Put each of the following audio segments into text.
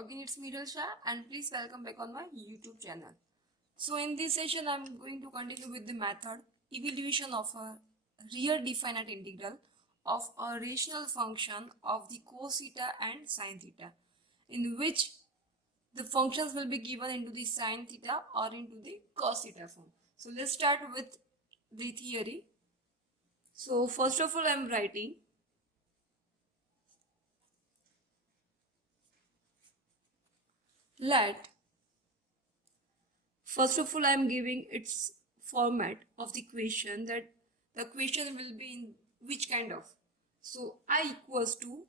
Again, it's Miral Shah, and please welcome back on my YouTube channel. So, in this session, I'm going to continue with the method evaluation of a real definite integral of a rational function of the cos theta and sin theta, in which the functions will be given into the sin theta or into the cos theta form. So, let's start with the theory. So, first of all, I'm writing let first of all, I am giving its format of the equation, that the equation will be in which kind of. So I equals to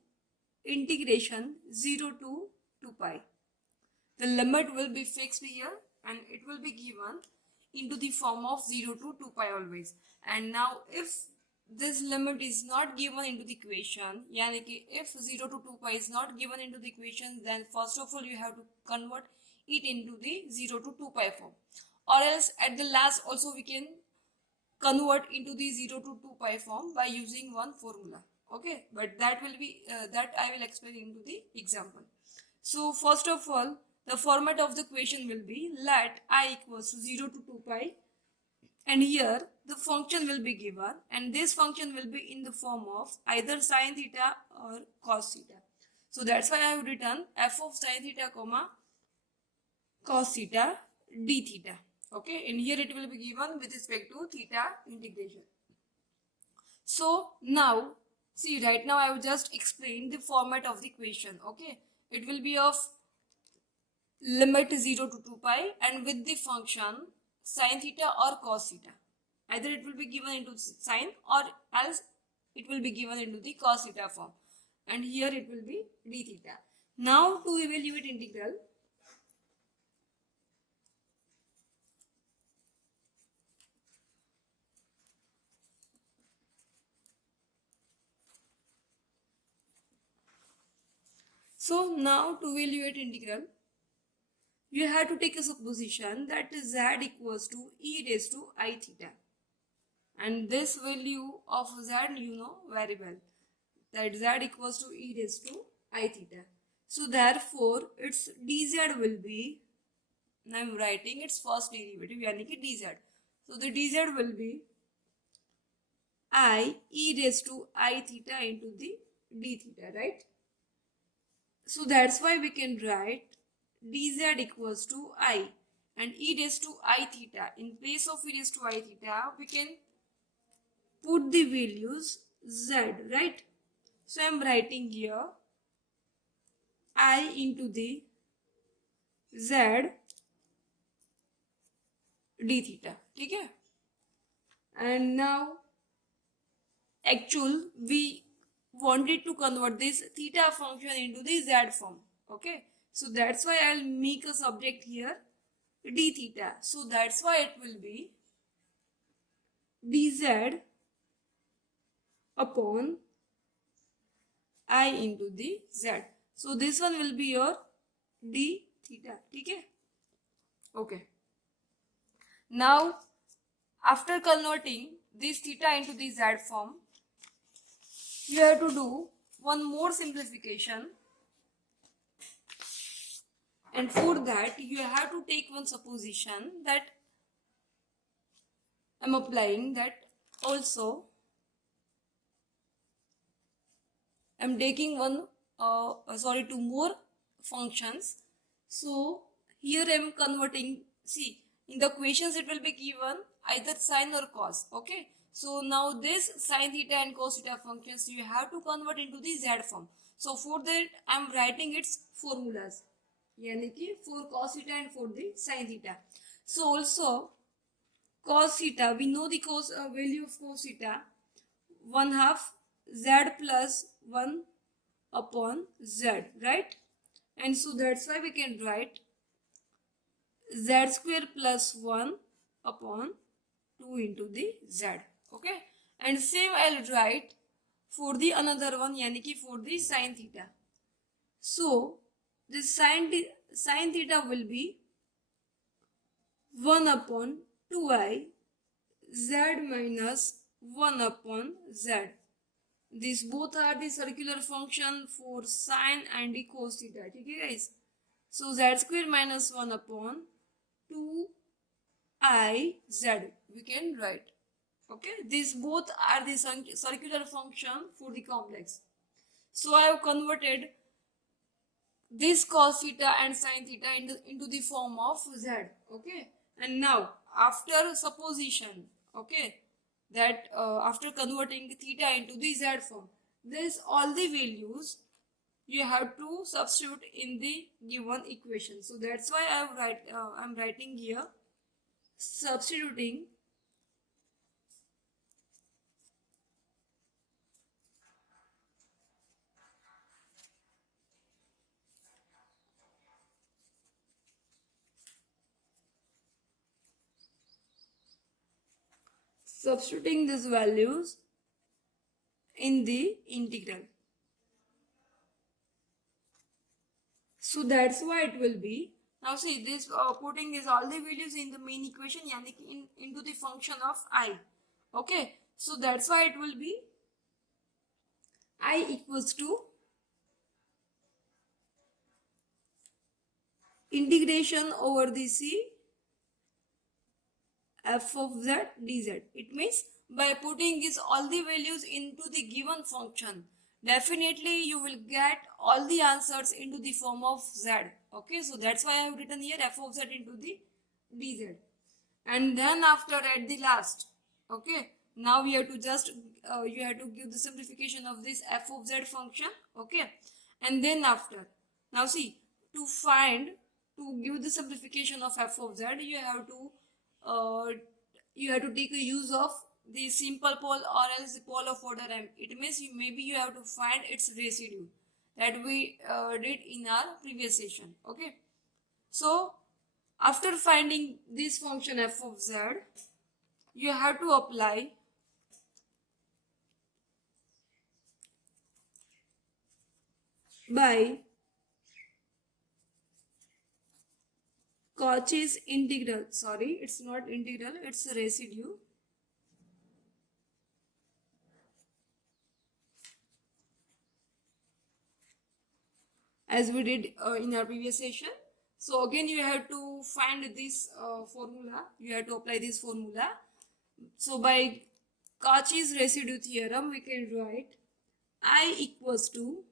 integration 0 to 2 pi. The limit will be fixed here and it will be given into the form of 0 to 2 pi always. And now if this limit is not given into the equation, yani ki if 0 to 2 pi is not given into the equation, then first of all you have to convert it into the 0 to 2 pi form, or else at the last also we can convert into the 0 to 2 pi form by using one formula. Okay, but that will be that I will explain into the example. So first of all, the format of the equation will be let I equals to 0 to 2 pi, and here the function will be given, and this function will be in the form of either sin theta or cos theta. So that's why I have written f of sin theta comma cos theta d theta. Okay, and here it will be given with respect to theta integration. So now see, right now I have just explained the format of the equation. Okay, it will be of limit 0 to 2 pi and with the function sin theta or cos theta. Either it will be given into sin or else it will be given into the cos theta form, and here it will be d theta. Now to evaluate integral, so now to evaluate integral, you have to take a supposition that z equals to e raised to I theta, and this value of z you know very well, that z equals to e raised to I theta. So therefore its dz will be, now I'm writing its first derivative yani ki dz. So the dz will be I e raised to I theta into the d theta, right? So that's why we can write dz equals to I, and e raised to I theta. In place of e raised to I theta, we can put the values z, right? So I'm writing here I into the z d theta. ठीक है? And now actual we wanted to convert this theta function into the z form. Okay, so that's why I'll make a subject here d theta. So that's why it will be dz upon I into the z. So this one will be your d theta. Okay. Okay. Now after converting this theta into the z form, you have to do one more simplification, and for that you have to take one supposition that I'm applying, that also I'm taking one two more functions. So here I'm converting, see in the equations it will be given either sine or cos. Okay, so now this sine theta and cos theta functions you have to convert into the z form. So for that I'm writing its formulas, yani ki for cos theta and for the sine theta. So also cos theta, we know the cos value of cos theta, 1/2 z plus 1 upon z, right? And so that's why we can write z square plus 1 upon 2 into the z. Okay, and same I'll write for the another one, yani ki for the sin theta. So the sin theta will be 1 upon 2i z minus 1 upon z. These both are the circular function for sine and the cos theta. Okay guys, So z square minus 1 upon 2iz we can write. Okay, these both are the circular function for the complex. So I have converted this cos theta and sin theta into the form of z. Okay, and now after supposition, okay, that after converting theta into the z form, this all the values you have to substitute in the given equation. So that's why I'm writing here, substituting these values in the integral. So that's why it will be. Now see this, putting is all the values in the main equation, yani into the function of I. Okay, so that's why it will be I equals to integration over the C f of z dz. It means by putting these all the values into the given function, definitely you will get all the answers into the form of z. Okay, so that's why I have written here f of z into the dz. And then after at the last, okay, now we have to just you have to give the simplification of this f of z function. Okay, and then after, now see, to find, to give the simplification of f of z, uh, you have to take a use of the simple pole or else the pole of order m. It means maybe you have to find its residue that we did in our previous session. Okay, so after finding this function f of z, you have to apply by Cauchy's integral. Sorry, it's not integral, it's a residue. As we did in our previous session. So again you have to find this formula. You have to apply this formula. So by Cauchy's residue theorem, we can write I equals to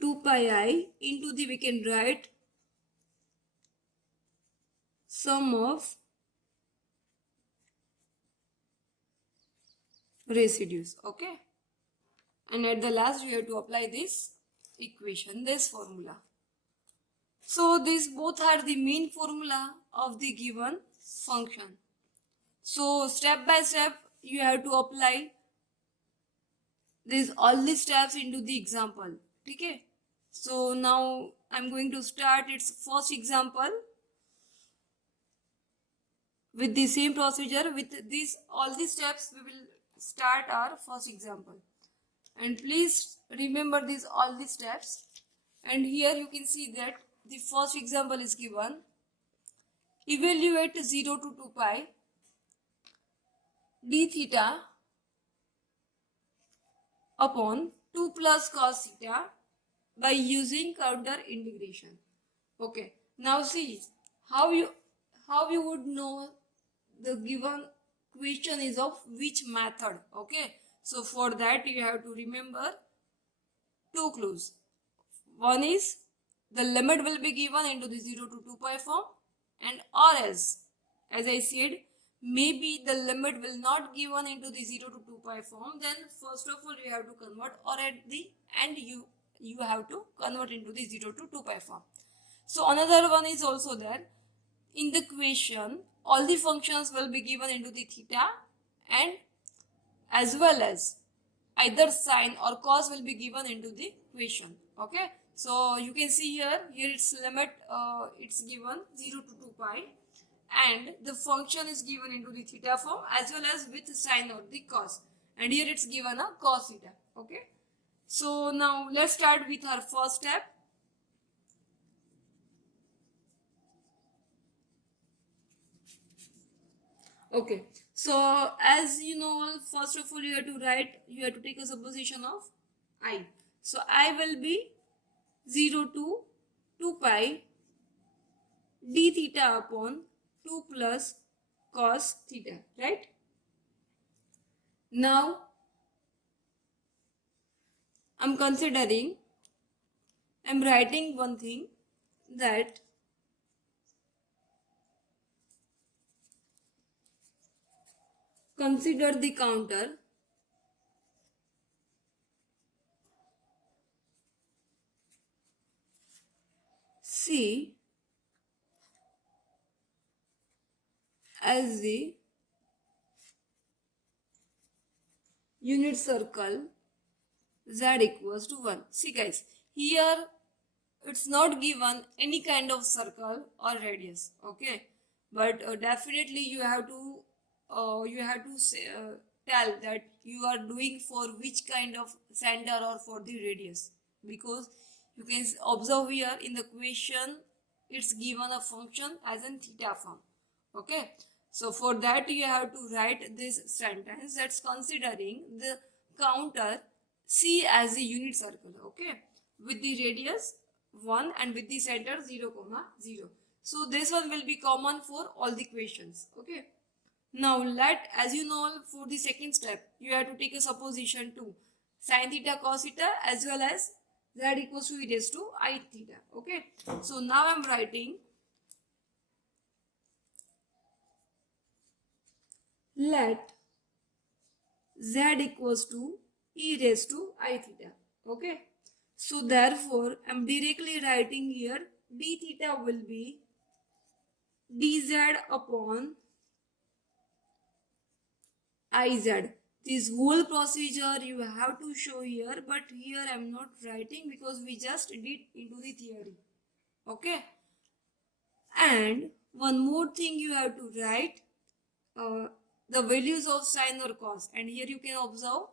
two pi I into the, we can write sum of residues. Okay, and at the last you have to apply this equation, this formula. So these both are the main formula of the given function. So step by step you have to apply these all the steps into the example. Okay, so now I'm going to start its first example with the same procedure. With these all the steps we will start our first example, and please remember these all the steps. And here you can see that the first example is given. Evaluate 0 to 2 pi d theta upon 2 plus cos theta by using counter integration. Okay, now see how you would know the given question is of which method. Okay, so for that you have to remember two clues. One is the limit will be given into the 0 to 2 pi form, and or else, as I said, maybe the limit will not given into the 0 to 2 pi form. Then first of all you have to convert, or at the end you have to convert into the 0 to 2 pi form. So another one is also there. In the question, all the functions will be given into the theta, and as well as either sine or cos will be given into the question. Okay, so you can see here its limit, it's given 0 to 2 pi, and the function is given into the theta form as well as with sine or the cos, and here it's given a cos theta. Okay, so now let's start with our first step. Okay, So as you know, first of all you have to take a supposition of I. So I will be 0 to 2 pi d theta upon 2 plus cos theta, right? Now I'm writing one thing, that consider the counter C as the unit circle z equals to 1. See guys, here it's not given any kind of circle or radius, okay, but definitely you have to say, tell that you are doing for which kind of center or for the radius, because you can observe here in the question it's given a function as in theta form, okay. So for that you have to write this sentence that's considering the counter C as a unit circle, okay, with the radius 1 and with the center 0, 0. So this one will be common for all the questions, okay. Now as you know, for the second step you have to take a supposition to sin theta cos theta as well as z equals to e raised to I theta, okay. So now I'm writing, let z equals to e raised to I theta, okay. So therefore I'm directly writing here d theta will be dz upon iz. This whole procedure you have to show here, but here I'm not writing because we just did into the theory, okay. And one more thing you have to write, the values of sine or cos, and here you can observe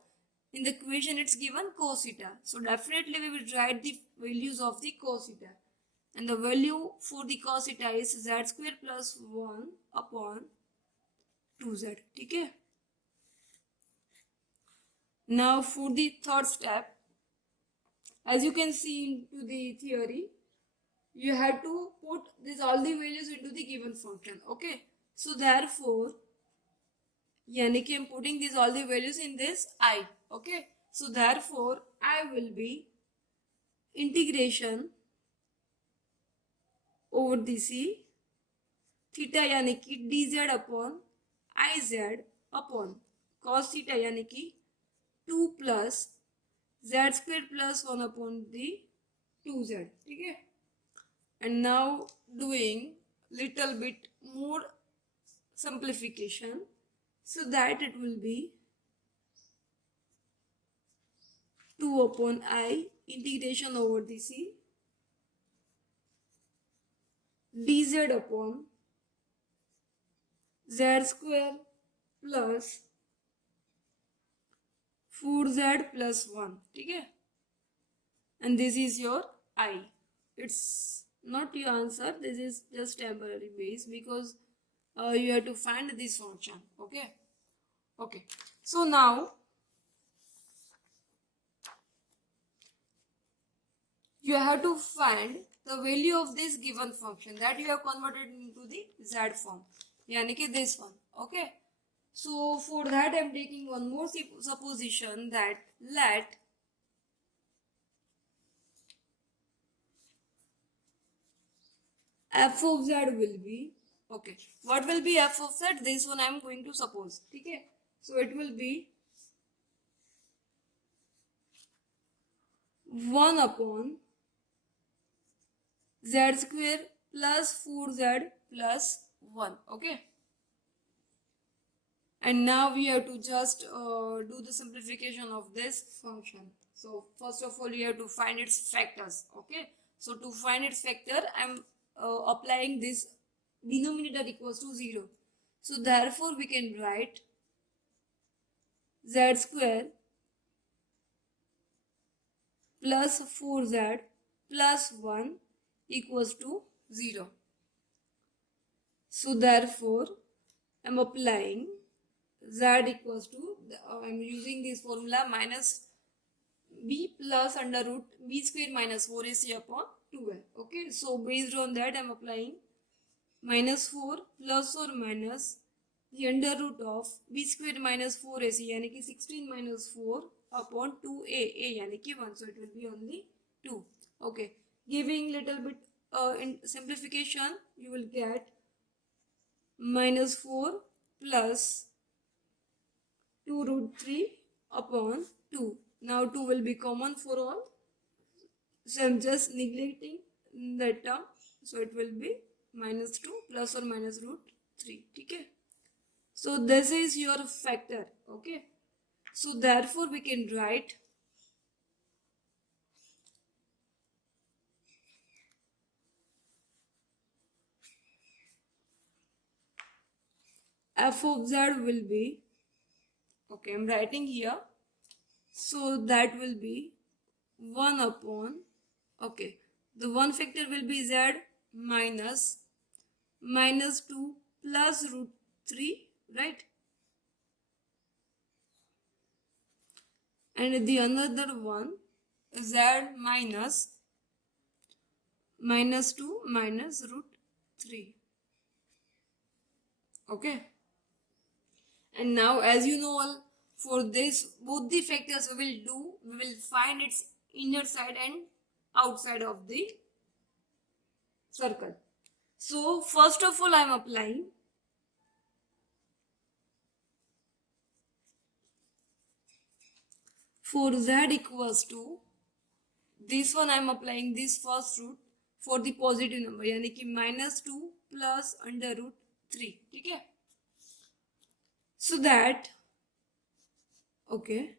in the equation it's given cos theta, so definitely we will write the values of the cos theta, and the value for the cos theta is z square plus 1 upon 2z, okay. Now for the third step, as you can see into the theory, you have to put this all the values into the given function, okay. So therefore yani ki I'm putting these all the values in this I, okay. So therefore I will be integration over the C theta yani ki dz upon iz upon cos theta yani ki 2 plus z square plus 1 upon the 2z, okay. And now doing little bit more simplification, so that it will be 2 upon I integration over the C dz upon z square plus 4z plus 1, okay. And this is your I. It's not your answer, this is just temporary base because you have to find this function, okay. Okay, so now you have to find the value of this given function that you have converted into the z form, yani ki this one, okay. So for that I'm taking one more supposition, that let f of z will be, okay, what will be f of z, this one I'm going to suppose, okay. So it will be 1 upon z square plus 4z plus 1, okay. And now we have to just do the simplification of this function. So first of all you have to find its factors, okay. So to find its factor I'm applying this denominator equals to 0. So therefore we can write z square plus 4z plus 1 equals to 0. So therefore I'm applying z equals to, I'm using this formula, minus b plus under root b square minus 4ac upon 2l. Okay, so based on that I'm applying minus 4 plus or minus the under root of b square minus 4ac यानी कि 16 minus 4 upon 2a, a यानी कि 1, so it will be only 2. Okay, giving little bit in simplification, you will get minus 4 plus 2 root 3 upon 2. Now 2 will be common for all, so I'm just neglecting that term, so it will be minus 2 plus or minus root 3. Okay, so this is your factor. Okay, so therefore we can write f of z will be, okay, I'm writing here, so that will be 1 upon, okay, the one factor will be z minus 2 plus root 3, right? And the another one z minus 2 minus root 3. Okay, and now as you know all, for this both the factors we will find its inner side and outside of the circle. So first of all I am applying for z equals to this one, I am applying this first root for the positive number यानी कि minus 2 plus under root 3. ठीक है, so that, okay,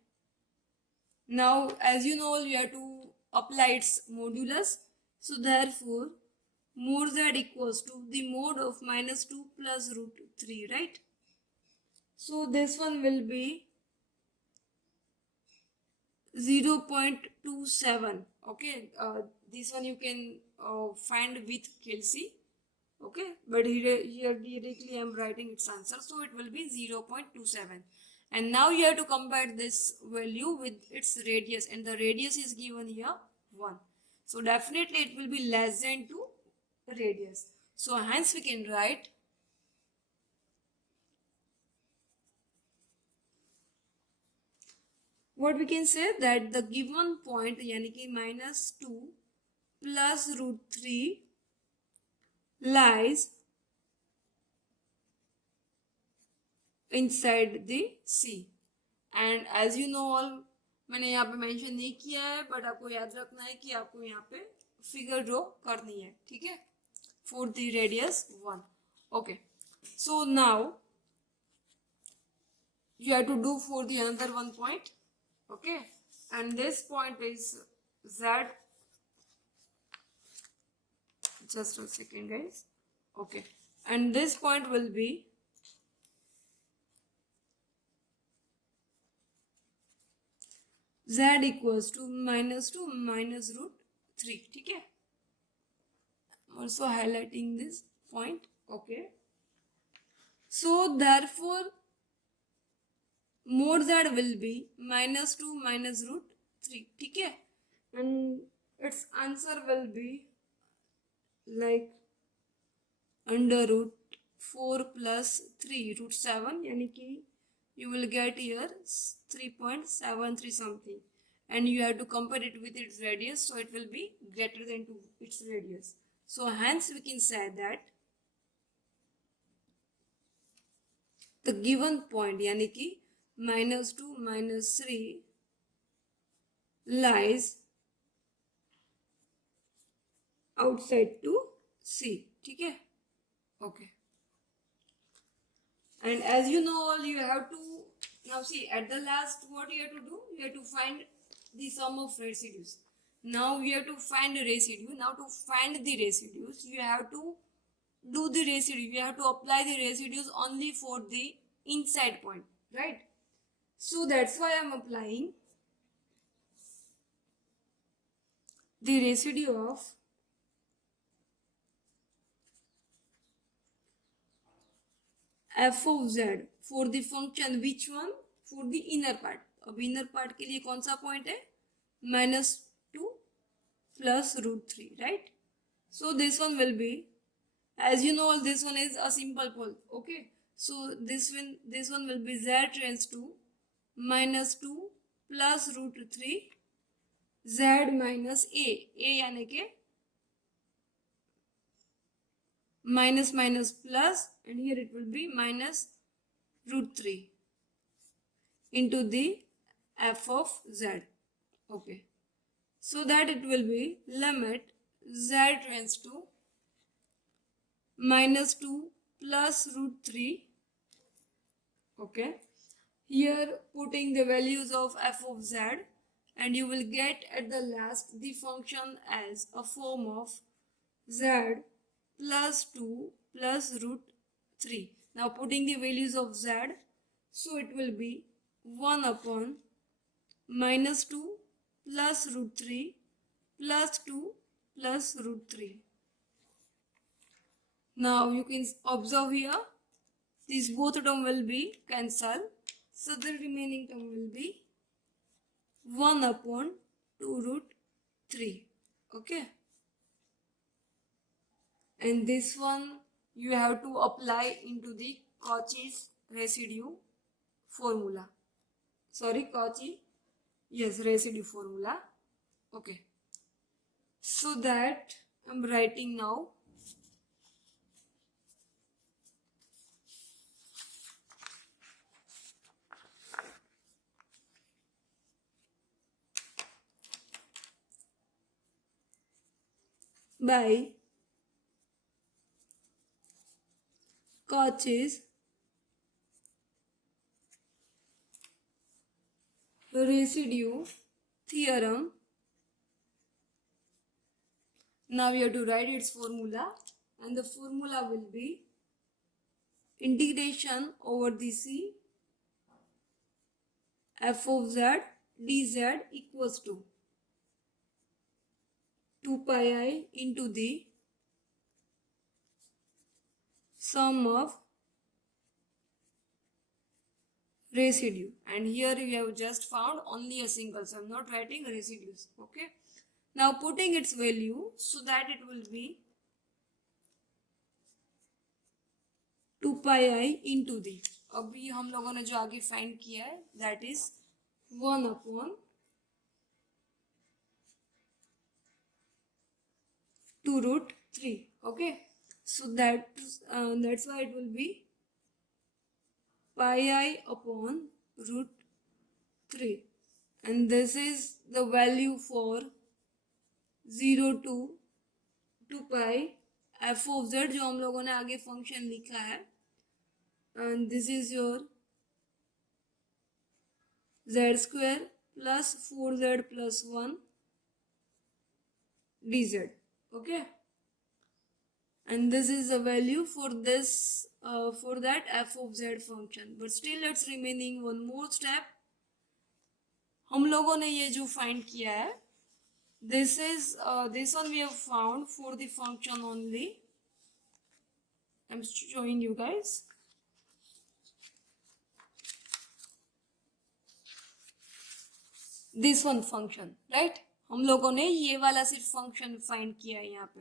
now as you know you have to apply its modulus, so therefore mod z equals to the mod of minus 2 plus root 3, right? So this one will be 0.27. Okay, this one you can find with Kelsey. Okay, but here directly I am writing its answer, so it will be 0.27. And now you have to compare this value with its radius, and the radius is given here 1. So definitely it will be less than 2 radius. So hence we can write what we can say, that the given point यानी कि minus 2 plus root 3 lies inside the C. And as you know all, मैंने यहाँ पे mention नहीं किया है, but आपको याद रखना है कि आपको यहाँ पे फिगर ड्रॉ करनी है. ठीक है, for the radius 1. Okay, so now you have to do for the another one point. Okay, and this point is z, just a second guys. Okay, and this point will be z equals to minus 2 minus root 3. ठीक है, also highlighting this point. Okay, so therefore mod z will be minus 2 minus root 3. ठीक है, and its answer will be like under root 4 plus 3 root 7, यानी कि you will get here 3.73 something, and you have to compare it with its radius, so it will be greater than to its radius. So hence we can say that the given point यानी कि minus 2 minus 3 lies outside to C. ठीक है, okay. And as you know all, you have to now see at the last what you have to do, you have to find the sum of residues. Now you have to find a residue. Now to find the residues, you have to do the residue, you have to apply the residues only for the inside point, right? So that's why I'm applying the residue of F of Z for the function which one, for the inner part. अब inner part के लिए कौन सा point है, -2 plus √3, right? So this one will be, as you know, this one is a simple pole. Okay, so this one will be z tends to -2 plus √3 z minus a यानी के minus minus plus, and here it will be minus √3 into the f of z. Okay, so that it will be limit z tends to -2 plus √3. Okay, here putting the values of f of z, and you will get at the last the function as a form of z plus 2 plus √3. Now putting the values of z, so it will be 1 upon -2 plus √3 plus 2 plus √3. Now you can observe here, these both term will be cancelled, so the remaining term will be 1 upon 2√3. Okay, and this one you have to apply into the Cauchy's residue formula. Sorry, Cauchy, yes, residue formula. Okay, so that I'm writing now. By Cauchy's residue theorem. Now we have to write its formula, and the formula will be integration over the c f of z dz equals to 2 pi I into the sum of residue, and here we have just found only a single, so I'm not writing residues. Okay, now putting its value, so that it will be 2 pi I into the, अभी हम लोगों ने जो आगे find किया है, that is 1 upon 2√3. Okay, so that's why it will be pi I upon √3, and this is the value for 0 to 2 pi f of z जो हम लोगों ने आगे फंक्शन लिखा है, and this is your z square plus 4z plus 1 dz. Okay, and this is the value for this for that f of z function. But still it's remaining one more step. हम लोगों ने ये जो find किया है, this one we have found for the function only. I'm showing you guys. This one function, right? हम लोगों ने ये वाला सिर्फ फंक्शन फाइंड किया है यहाँ पे.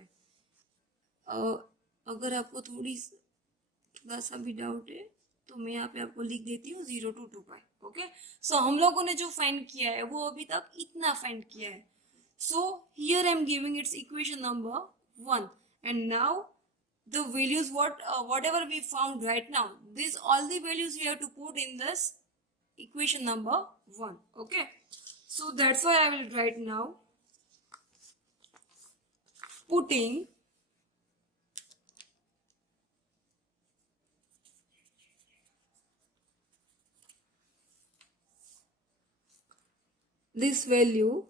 अगर आपको थोड़ा सा भी डाउट है तो मैं यहाँ पे आपको लिख देती हूँ 0 to 2 pi. ओके, सो हम लोगों ने जो फाइंड किया है वो अभी तक इतना फाइंड किया है. So here I am giving it's equation number 1, and now the values whatever we found right now, these all the values we have to put in this equation number 1. Okay, so that's why I will write now, putting this value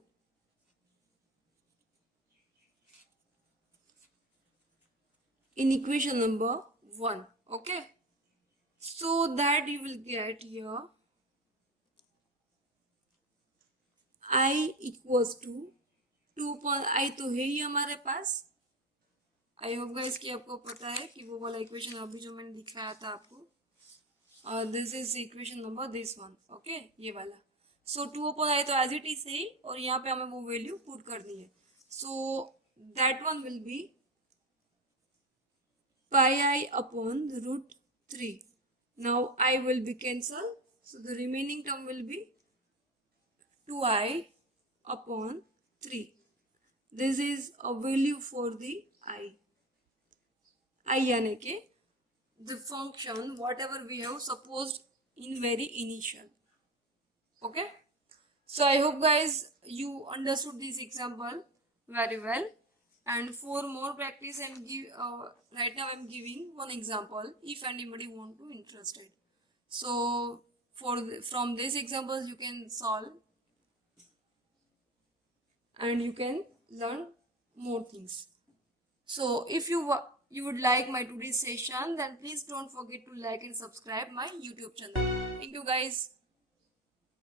in equation number 1. Okay, so that you will get here I equals to 2 upon I तो है ही हमारे पास. I hope guys कि आपको पता है कि वो वाला इक्वेशन अभी जो मैंने दिखाया था आपको, this is equation number this one, okay, ये वाला. सो 2/i तो एज इट इज है और यहाँ पे हमें वो वैल्यू पुट करनी है. So that one will be pi I upon root 3. Now I will be cancelled. So the remaining term will be 2i upon 3. This is a value for the I. I यानी के the function whatever we have supposed in very initial. Okay. So I hope guys you understood this example very well. And for more practice and give right now I'm giving one example if anybody want to interested. So from these examples you can solve and you can learn more things. So if you would like my today's session, then please don't forget to like and subscribe my YouTube channel. Thank you guys.